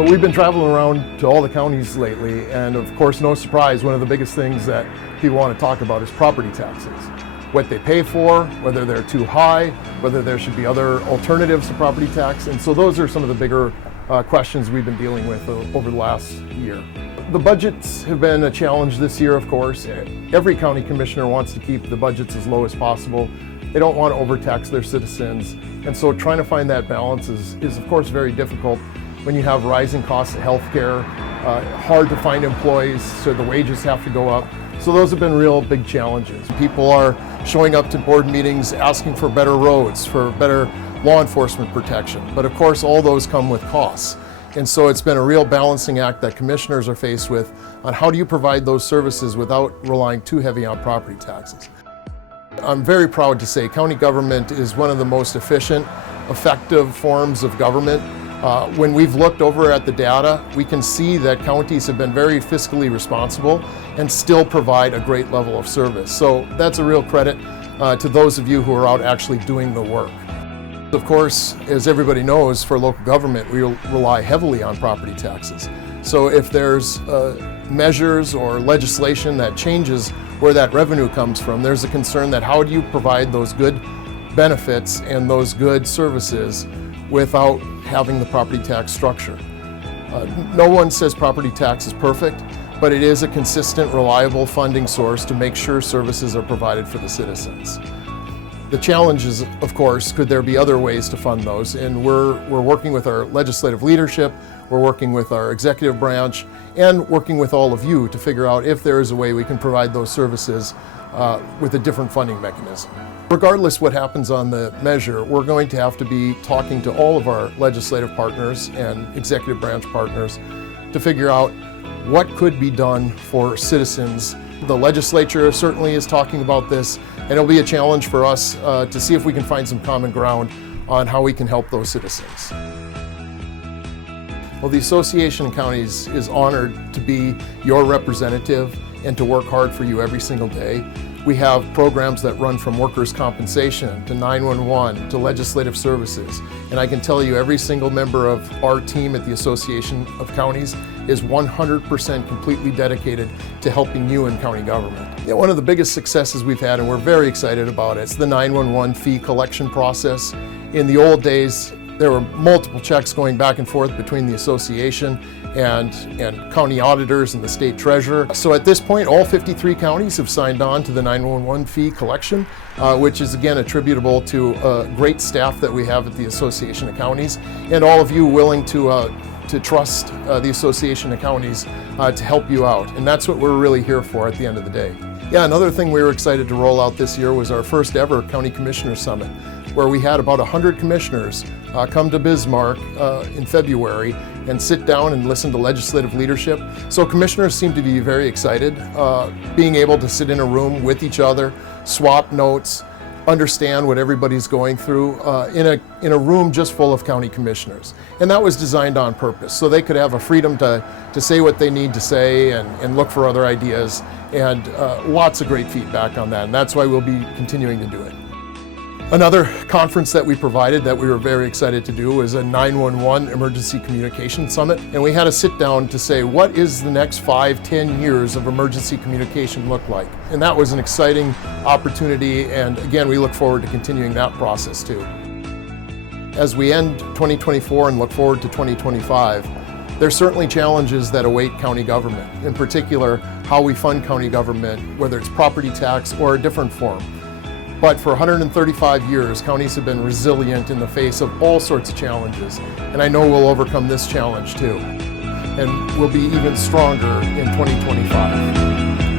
But we've been traveling around to all the counties lately, and of course, no surprise, one of the biggest things that people want to talk about is property taxes. What they pay for, whether they're too high, whether there should be other alternatives to property tax. And so those are some of the bigger questions we've been dealing with over the last year. The budgets have been a challenge this year, of course. Every county commissioner wants to keep the budgets as low as possible. They don't want to overtax their citizens. And so trying to find that balance is of course very difficult when you have rising costs of healthcare, hard to find employees, so the wages have to go up. So those have been real big challenges. People are showing up to board meetings asking for better roads, for better law enforcement protection. But of course, all those come with costs. And so it's been a real balancing act that commissioners are faced with on how do you provide those services without relying too heavy on property taxes. I'm very proud to say county government is one of the most efficient, effective forms of government. When we've looked over at the data, we can see that counties have been very fiscally responsible and still provide a great level of service. So that's a real credit to those of you who are out actually doing the work. Of course, as everybody knows, for local government, we rely heavily on property taxes. So if there's measures or legislation that changes where that revenue comes from, there's a concern that how do you provide those good benefits and those good services without having the property tax structure. No one says property tax is perfect, but it is a consistent, reliable funding source to make sure services are provided for the citizens. The challenge is, of course, could there be other ways to fund those? And we're working with our legislative leadership, we're working with our executive branch, and working with all of you to figure out if there is a way we can provide those services with a different funding mechanism. Regardless what happens on the measure, we're going to have to be talking to all of our legislative partners and executive branch partners to figure out what could be done for citizens. The legislature certainly is talking about this, and it'll be a challenge for us to see if we can find some common ground on how we can help those citizens. Well, the Association of Counties is honored to be your representative and to work hard for you every single day. We have programs that run from workers' compensation to 911 to legislative services. And I can tell you every single member of our team at the Association of Counties is 100% completely dedicated to helping you in county government. Yeah, one of the biggest successes we've had, and we're very excited about it, is the 911 fee collection process. In the old days, there were multiple checks going back and forth between the association and county auditors and the state treasurer. So at this point, all 53 counties have signed on to the 911 fee collection, which is again attributable to great staff that we have at the Association of Counties, and all of you willing to trust the Association of Counties to help you out. And that's what we're really here for at the end of the day. Yeah, another thing we were excited to roll out this year was our first ever County Commissioners Summit, where we had about 100 commissioners come to Bismarck in February and sit down and listen to legislative leadership. So commissioners seem to be very excited, being able to sit in a room with each other, swap notes, understand what everybody's going through in a room just full of county commissioners. And that was designed on purpose, so they could have a freedom to say what they need to say and look for other ideas, and lots of great feedback on that, and that's why we'll be continuing to do it. Another conference that we provided that we were very excited to do was a 911 Emergency Communication Summit. And we had a sit down to say, what is the next 5-10 years of emergency communication look like? And that was an exciting opportunity. And again, we look forward to continuing that process too. As we end 2024 and look forward to 2025, there's certainly challenges that await county government. In particular, how we fund county government, whether it's property tax or a different form. But for 135 years, counties have been resilient in the face of all sorts of challenges. And I know we'll overcome this challenge too. And we'll be even stronger in 2025.